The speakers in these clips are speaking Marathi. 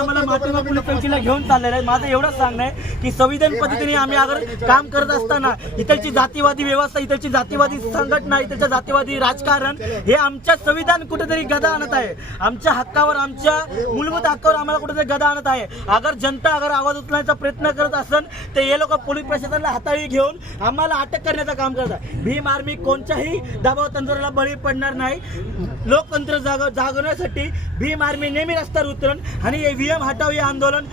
I'm Tamil घेऊन चाललेलं आहे माझं एवढंच सांगणं आहे की संविधान पद्धतीने जातीवादी व्यवस्था इतरची जातीवादी संघटना जातीवादी राजकारण हे आमच्या संविधान कुठेतरी गदा आणत आहे आमच्या हक्कावर आमच्या मूलभूत हक्कावर आम्हाला कुठेतरी गदा आणत आहे अगर जनता अगर आवाज उचलायचा प्रयत्न करत असेल तर हे लोक पोलीस प्रशासनाला हाताळी घेऊन आम्हाला अटक करण्याचं काम करतात भीम आर्मी कोणत्याही दबाव तंत्राला बळी पडणार नाही लोकतंत्र जाग जागवण्यासाठी भीम आर्मी नेहमी रस्त्यावर उतरण आणि जाओ ये आंदोलन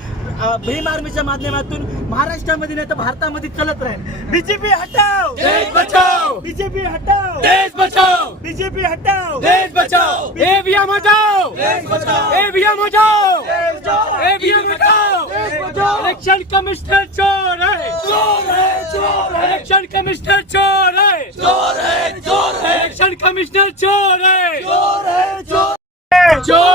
भीम आर्मी ऐसी महाराष्ट्र मध्य नहीं तो भारत मध्य चलत रहे बीजेपी हटाओ देश बचाओ बीजेपी हटाओ देश बचाओ बीजेपी हटाओ देश बचाओ एवीएम हटाओ एवीएम हटाओ एवीएम हटाओ इलेक्शन कमिश्नर चोर है चोर है चोर है इलेक्शन कमिश्नर चोर है चोर है चोर है इलेक्शन कमिश्नर चोर है चोर है चोर चोर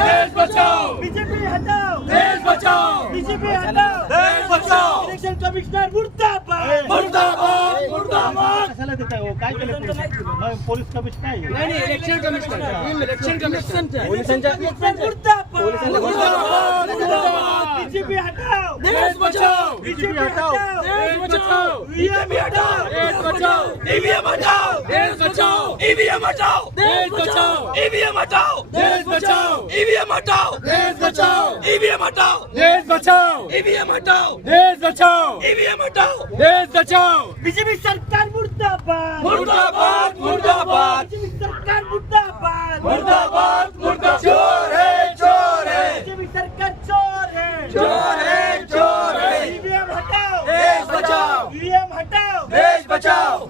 बस्याद। देश बचाओ बीजेपी हटाओ देश बचाओ बीजेपी हटाओ देश बचाओ इलेक्शन कमिशनर मुर्दाबाद मुर्दाबाद मुर्दाबाद गलत है तो वो क्या गलत है मैं पुलिस कमिश्नर क्या नहीं नहीं इलेक्शन कमिशनर इलेक्शन कमिशनर है इलेक्शन कमिशनर है इलेक्शन कमिशनर मुर्दाबाद पुलिस मुर्दाबाद बीजेपी हटाओ देश बचाओ बीजेपी हटाओ देश बचाओ बीजेपी हटाओ ईवीएम हटाओ देश बचाओ ईवीएम हटाओ देश बचाओ ईवीएम हटाओ देश बचाओ ईवीएम हटाओ देश बचाओ ईवीएम हटाओ देश बचाओ ईवीएम हटाओ देश बचाओ ईवीएम हटाओ देश बचाओ बीजेपी सरकार मुर्दाबाद मुर्दाबाद मुर्दाबाद बीजेपी सरकार मुर्दाबाद मुर्दाबाद मुर्दा चोर है चोर है बीजेपी सरकार चोर है चोर है चोर है ईवीएम हटाओ देश बचाओ ईवीएम हटाओ देश बचाओ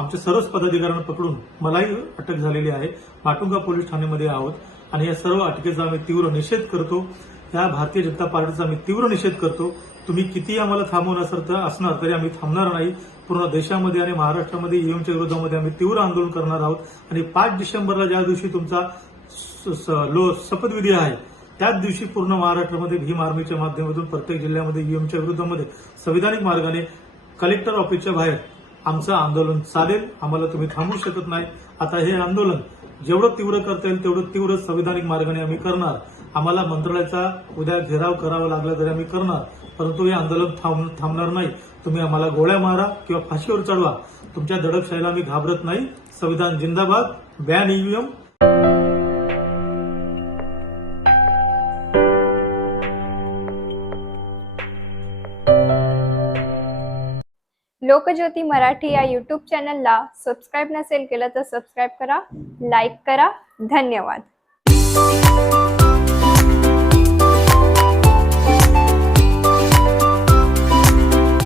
आमचे सर्वच पदाधिकाऱ्यांना पकडून मलाही अटक झालेली आहे माटुंगा पोलीस ठाण्यामध्ये आहोत आणि या सर्व अटकेचा आम्ही तीव्र निषेध करतो या भारतीय जनता पार्टीचा आम्ही तीव्र निषेध करतो तुम्ही कितीही आम्हाला तर असणार तरी आम्ही थांबणार नाही पूर्ण देशामध्ये आणि महाराष्ट्रामध्ये ईएमच्या विरोधामध्ये आम्ही तीव्र आंदोलन करणार आहोत आणि पाच डिसेंबरला ज्या दिवशी तुमचा शपथविधी आहे त्याच दिवशी पूर्ण महाराष्ट्रामध्ये भीम आर्मीच्या माध्यमातून प्रत्येक जिल्ह्यामध्ये यएमच्या विरोधामध्ये संविधानिक मार्गाने कलेक्टर ऑफिसच्या बाहेर आमचं आंदोलन चालेल आम्हाला तुम्ही थांबू शकत नाही आता हे आंदोलन जेवढं तीव्र करता येईल तेवढं तीव्र संविधानिक मार्गाने आम्ही करणार आम्हाला मंत्रालयाचा उद्या घेराव करावा लागला तरी आम्ही करणार परंतु हे आंदोलन थांबणार नाही तुम्ही आम्हाला गोळ्या मारा किंवा फाशीवर चढवा तुमच्या दडपशाहीला आम्ही घाबरत नाही संविधान जिंदाबाद बॅन ईव्हीएम लोकज्योती मराठी या यूट्यूब चॅनलला सबस्क्राईब नसेल केलं तर सबस्क्राईब करा लाईक करा धन्यवाद